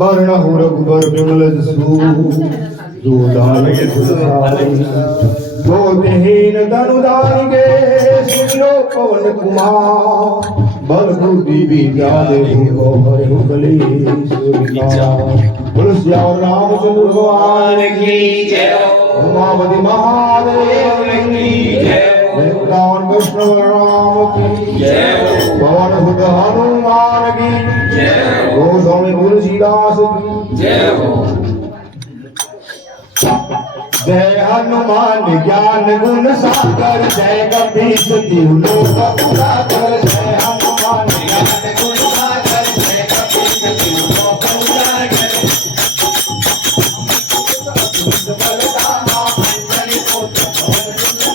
वर्ण हो रघुबर विमल जसु जो दाने गुणसारे जो देहीन तनु दान के सिरो पवन कुमार बल बुद्धि विद्या देहि हो हरे हो कले बोलो श्याम रामचंद्र भगवान की जय उमापति महादेव की जय भगवान कृष्ण बलराम की जय पवन सुत हनुमान की जय गोस्वामी तुलसीदास की जय हो। जय हनुमान ज्ञान गुण सागर जय कपीश तिहु लोक उजागर जय हनुमान ज्ञान गुण सागर जय कपीश तिहु लोक उजागर बलरामा अंजनी पुत्र पवन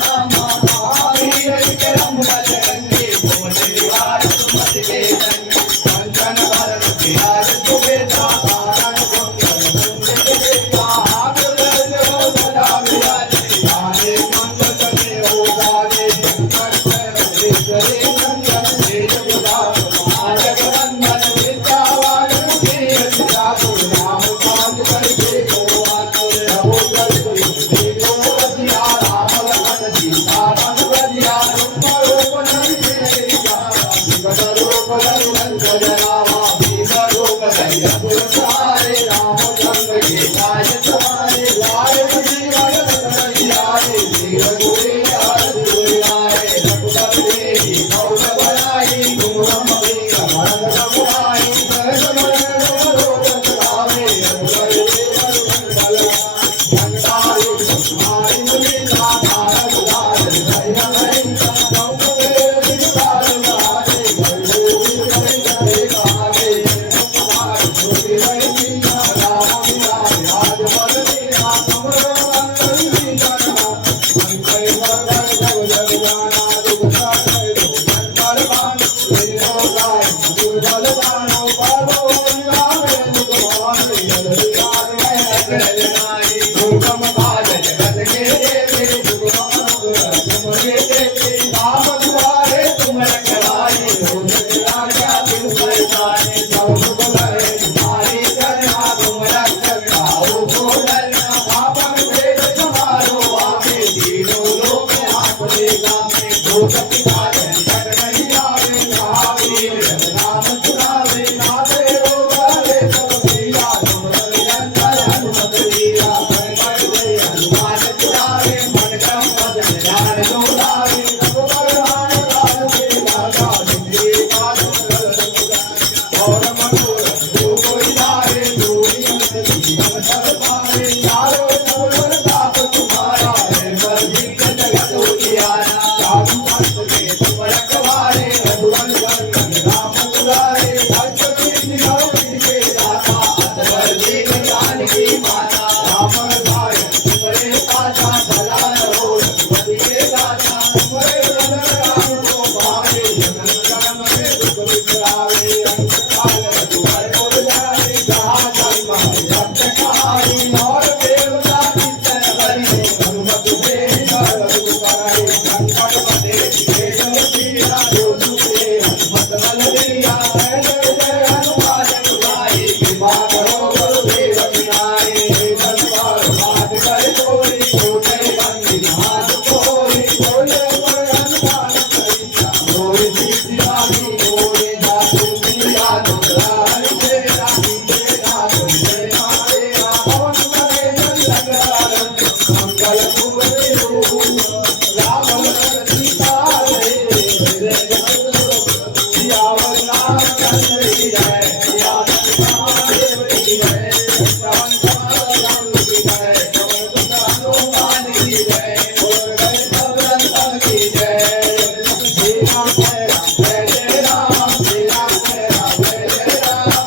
नामा महावीर विक्रम बजरंगी भुवन निवार सुमति के संगी कंचन वरण विराज सुबेदा कानन कुंडल कुंडल देवा आगुल जो सदा विराजे गाने मंगल करे हो गाने शंकर रे नंदन तेज प्रताप महाजग वंदन विद्यावान मुझे सदा राम काज करके को आतुर रहो कर देखो रसिया राम लखन सीता मन बजिया रूप रूप नंदन विकट रूप रघुनंदन रामा भीम रूप धरि असुर सहारे रामचंद्र के काज सवारे लाए जीवन रघुनाथारे वीर गुरे हर दुरारे रघुपति देहि भव भलाई तुम वीर मरद रघुराई सहज मरण रोग सहारे रघुपति देहि जंतारि मारि मुनीसा नारद धार धैर्य महेंद्र गौतम विचार महारे गरुड़ विजय गावे कुमार सुति वैदिक राम विलास राज बल तेरा कमल मंगल विजय अंकै वरदान जग जग जाना दुख सागर संकर बाण तेरो गाय दुर्बल दानो पालो नामे दुख भवन यद विकार है नारी दुर्गम काज जगत के देते दुर्गम तुम के देते नाम दुआरे तुम रखवारे हो राजा दिल परतारे सब सुख लहे तुम्हारी करना तुम रक्षक आओ बोलना आपन वेद तुम्हारो आगे तीनों लोक हाथ देगा में दो गति काज निकट नहीं आवे महावीर नाम सुनावे नाथे रोगावे सब पीरा तुम निरंतर हनुमत वीरा कर दे हनुमान चुरावे मन क्रम भजन ध्यान डोलावे रघुबर राम काज के दाता जिंदगी काज और मनोरथ जो कोई लाए दूरी जीवन सब पावे चारों ओर ताप तुम्हारा है बलदीन जगत उजियारा साधु संत के तुम रखवारे रघुवन वंदन राम दुलारे भक्त कीर्ति गौरी के दाता असबर दीन ज्ञान की माता रावण भाई तुम्हारे साचा भला रहो रघुपति के दाता तुम्हारे रंग राम को भावे जगन कर्म में दुख बिसरावे अंत काल रघुवर बोल जाए जहाँ जन्म रक्त कहानी और देवता कीर्तन करिए हनुमत से रघु कराए संकट बंधे केशव पीरा जो सुखे हनुमत बल दिया जय जय हनुमान गुसाई कृपा करो गुरुदेव किनारे संसार बात कर कोई छोटे बंदी हाथ कोई बोले पर हनुमान करिता कोई सिद्धि लागी कोई जातु पीरा दुरान से राखी के नाथ जय मारे पवन करे जन मंगल कुबरे राम लखन सीता रे जय सियावर रामचंद्र की जय सियावर महादेव की जय पवन कमल की जय पवन सुत हनुमान की जय और गए सब रंग की जय श्री राम जय राम जय जय राम श्री राम जय राम जय जय राम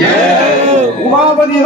जय उमापती